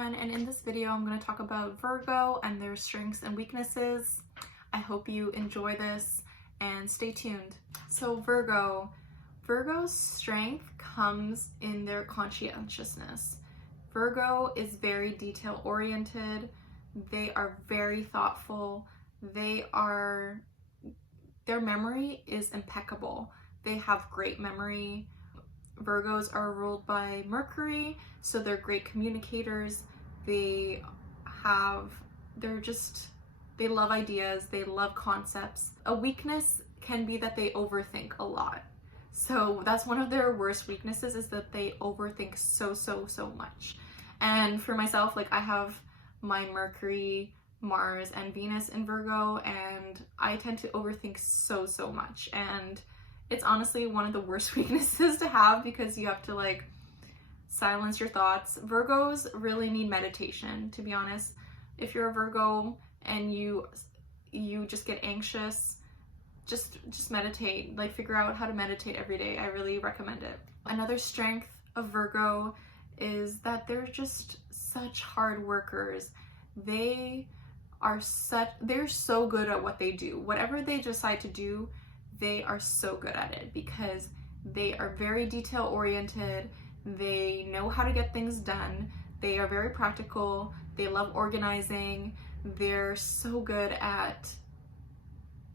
everyone, and in this video I'm going to talk about Virgo and their strengths and weaknesses. I hope you enjoy this and stay tuned. So Virgo's strength comes in their conscientiousness. Virgo is very detail oriented, they are very thoughtful, their memory is impeccable, they have great memory. Virgos are ruled by Mercury, so they're great communicators. They love ideas, they love concepts. A weakness can be that they overthink a lot. So that's one of their worst weaknesses, is that they overthink so much. And for myself, like, I have my Mercury, Mars, and Venus in Virgo, and I tend to overthink so much. And it's honestly one of the worst weaknesses to have, because you have to like silence your thoughts. Virgos really need meditation, to be honest. If you're a Virgo and you just get anxious, just meditate. Like, figure out how to meditate every day. I really recommend it. Another strength of Virgo is that they're just such hard workers. They're so good at what they do. Whatever they decide to do, they are so good at it, because they are very detail oriented. They know how to get things done. They are very practical. They love organizing. They're so good at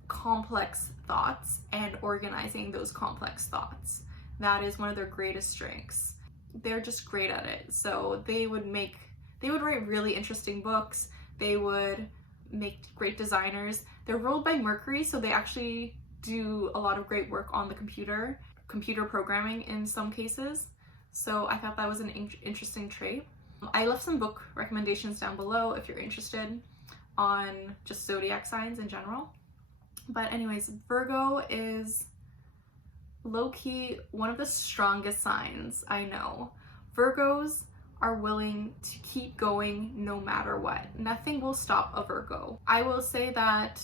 complex thoughts and organizing those complex thoughts. That is one of their greatest strengths. They're just great at it. So they would write really interesting books. They would make great designers. They're ruled by Mercury, so they actually do a lot of great work on the computer programming in some cases. So I thought that was an interesting trait. I left some book recommendations down below if you're interested on just zodiac signs in general. But anyways, Virgo is low-key one of the strongest signs I know. Virgos are willing to keep going no matter what. Nothing will stop a Virgo. I will say that,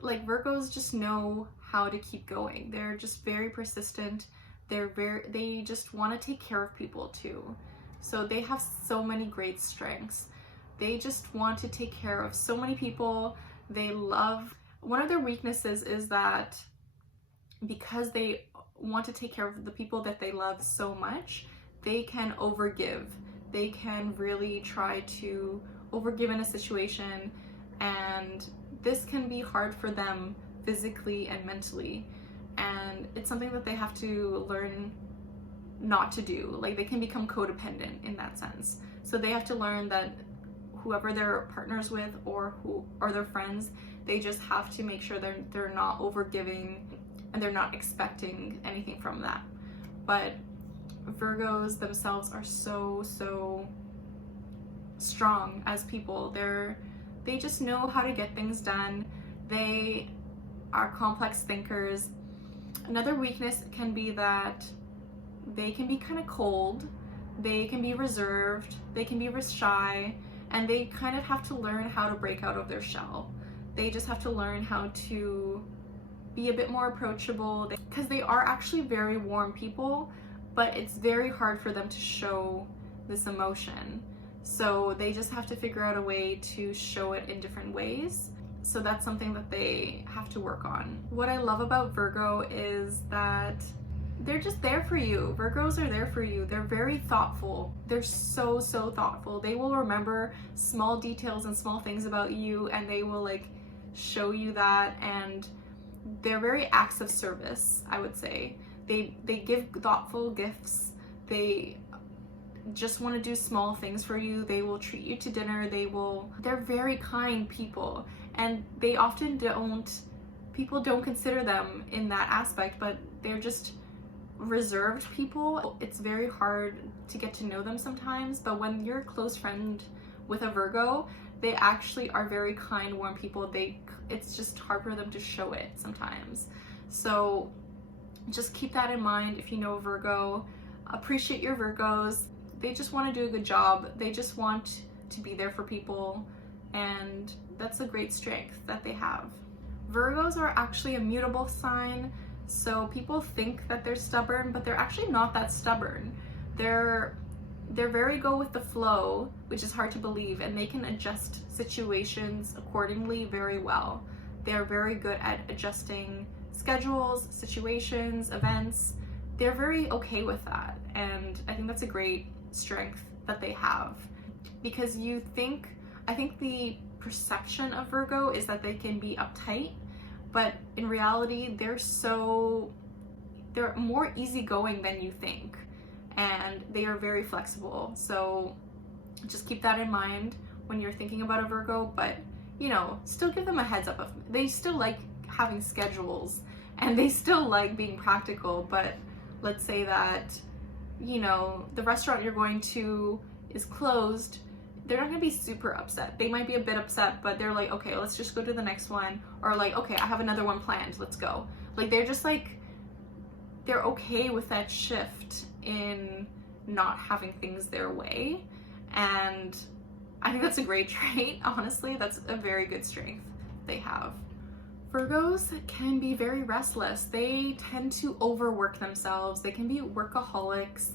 like, Virgos just know how to keep going. They're just very persistent. They just want to take care of people too. So they have so many great strengths. They just want to take care of so many people. One of their weaknesses is that because they want to take care of the people that they love so much, they can overgive. They can really try to overgive in a situation, and this can be hard for them physically and mentally, and it's something that they have to learn not to do. Like, they can become codependent in that sense. So they have to learn that whoever they're partners with or who are their friends, they just have to make sure they're not overgiving and they're not expecting anything from that. But Virgos themselves are so strong as people. They just know how to get things done. They are complex thinkers. Another weakness can be that they can be kind of cold, they can be reserved, they can be shy, and they kind of have to learn how to break out of their shell. They just have to learn how to be a bit more approachable, because they are actually very warm people, but it's very hard for them to show this emotion. So they just have to figure out a way to show it in different ways. So that's something that they have to work on. What I love about Virgo is that they're just there for you. Virgos are there for you. They're very thoughtful. They're so thoughtful. They will remember small details and small things about you, and they will like show you that. And they're very acts of service, I would say. They give thoughtful gifts. They just want to do small things for you. They will treat you to dinner. They're very kind people, and they often people don't consider them in that aspect, but they're just reserved people. It's very hard to get to know them sometimes, but when you're a close friend with a Virgo, they actually are very kind, warm people. It's just hard for them to show it sometimes. So just keep that in mind if you know a Virgo. Appreciate your Virgos. They just want to do a good job. They just want to be there for people, and that's a great strength that they have. Virgos are actually a mutable sign, so people think that they're stubborn, but they're actually not that stubborn. They're they're very go with the flow, which is hard to believe, and they can adjust situations accordingly very well. They're very good at adjusting schedules, situations, events. They're very okay with that, and I think that's a great strength that they have. Because I think the perception of Virgo is that they can be uptight, but in reality they're more easygoing than you think, and they are very flexible. So just keep that in mind when you're thinking about a Virgo, but still give them a heads up of they still like having schedules and they still like being practical. But let's say that the restaurant you're going to is closed, they're not going to be super upset. They might be a bit upset, but they're like, okay, let's just go to the next one, or like, okay, I have another one planned, let's go. Like, they're just like, they're okay with that shift in not having things their way. And I think that's a great trait. Honestly, that's a very good strength they have. Virgos can be very restless. They tend to overwork themselves. They can be workaholics.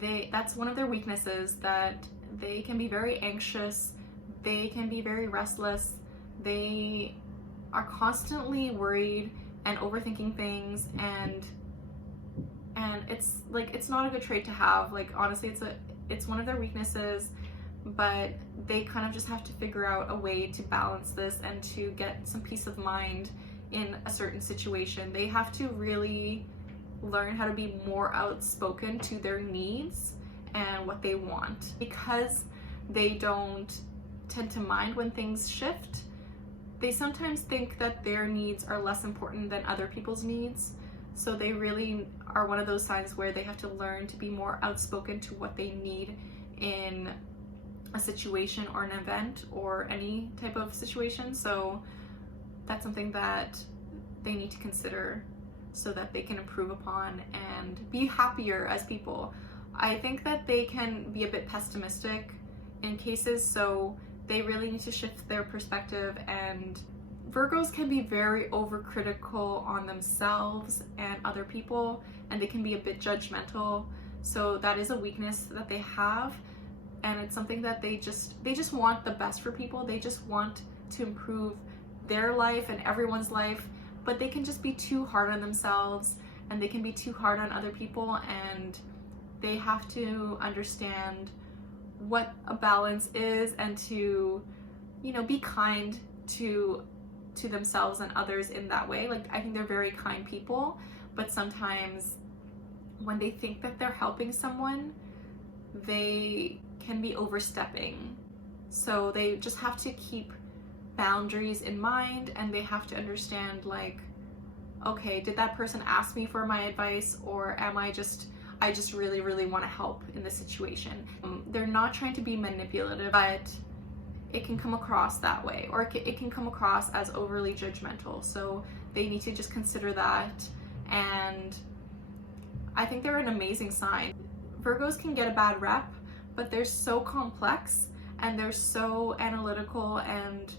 That's one of their weaknesses, that they can be very anxious. They can be very restless. They are constantly worried and overthinking things, and it's like, it's not a good trait to have. Like, honestly, it's one of their weaknesses, but they kind of just have to figure out a way to balance this and to get some peace of mind in a certain situation. They have to really learn how to be more outspoken to their needs and what they want, because they don't tend to mind when things shift. They sometimes think that their needs are less important than other people's needs. So they really are one of those signs where they have to learn to be more outspoken to what they need in a situation or an event or any type of situation. So that's something that they need to consider so that they can improve upon and be happier as people. I think that they can be a bit pessimistic in cases, so they really need to shift their perspective. And Virgos can be very overcritical on themselves and other people, and they can be a bit judgmental. So that is a weakness that they have, and it's something that they just want the best for people. They just want to improve their life and everyone's life, but they can just be too hard on themselves, and they can be too hard on other people, and they have to understand what a balance is, and to be kind to themselves and others in that way. Like, I think they're very kind people, but sometimes when they think that they're helping someone, they can be overstepping. So they just have to keep boundaries in mind, and they have to understand, like, okay, did that person ask me for my advice, or I just really, really want to help in this situation? They're not trying to be manipulative, but it can come across that way, or it can come across as overly judgmental. So they need to just consider that. And I think they're an amazing sign. Virgos can get a bad rep, but they're so complex and they're so analytical, and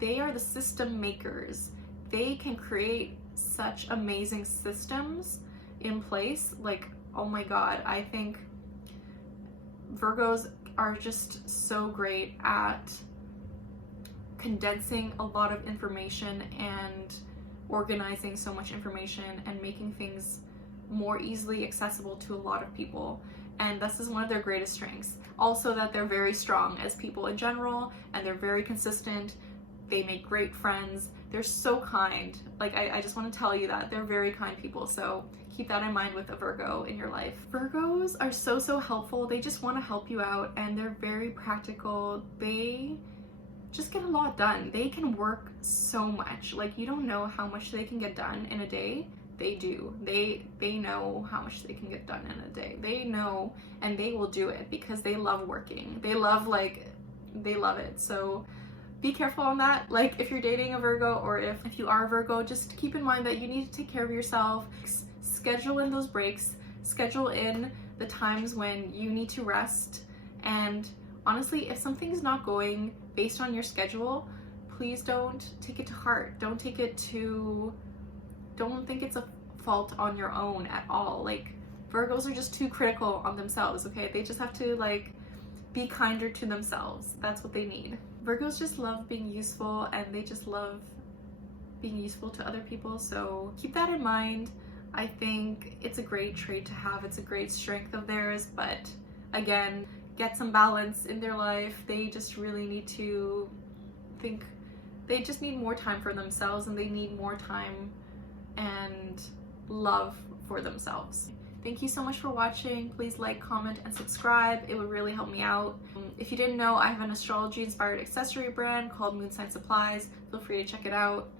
they are the system makers. They can create such amazing systems in place. Like, oh my God, I think Virgos are just so great at condensing a lot of information and organizing so much information and making things more easily accessible to a lot of people. And this is one of their greatest strengths. Also, that they're very strong as people in general, and they're very consistent. They make great friends. They're so kind. Like, I just want to tell you that they're very kind people. So keep that in mind with a Virgo in your life. Virgos are so helpful. They just want to help you out, and they're very practical. They just get a lot done. They can work so much. Like, you don't know how much they can get done in a day. They do. They know how much they can get done in a day. They know, and they will do it because they love working. They love it. So be careful on that. Like, if you're dating a Virgo, or if you are a Virgo, just keep in mind that you need to take care of yourself. Schedule in those breaks. Schedule in the times when you need to rest. And honestly, if something's not going based on your schedule, please don't take it to heart. Don't think it's a fault on your own at all. Like, Virgos are just too critical on themselves, okay? They just have to like be kinder to themselves. That's what they need. Virgos just love being useful, and they just love being useful to other people, so keep that in mind. I think it's a great trait to have. It's a great strength of theirs, but again, get some balance in their life. They just really need to think, they just need more time for themselves, and they need more time and love for themselves. Thank you so much for watching. Please like, comment, and subscribe. It would really help me out. If you didn't know, I have an astrology inspired accessory brand called Moon Sign Supplies. Feel free to check it out.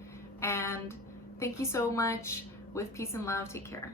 And thank you so much. With peace and love, take care.